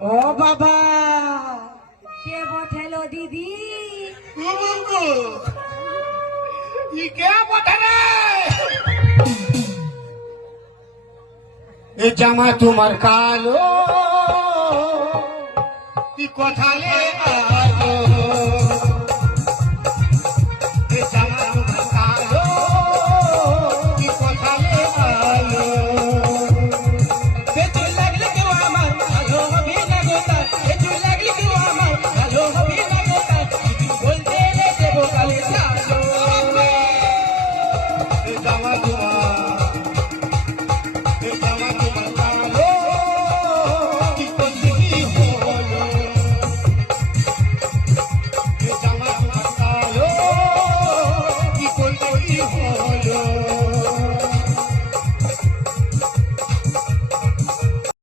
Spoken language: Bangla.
ও বাবা, কে বঠেলো দিদি? কে বটে রে? এ জামা তোমার কালো, কি কথা লে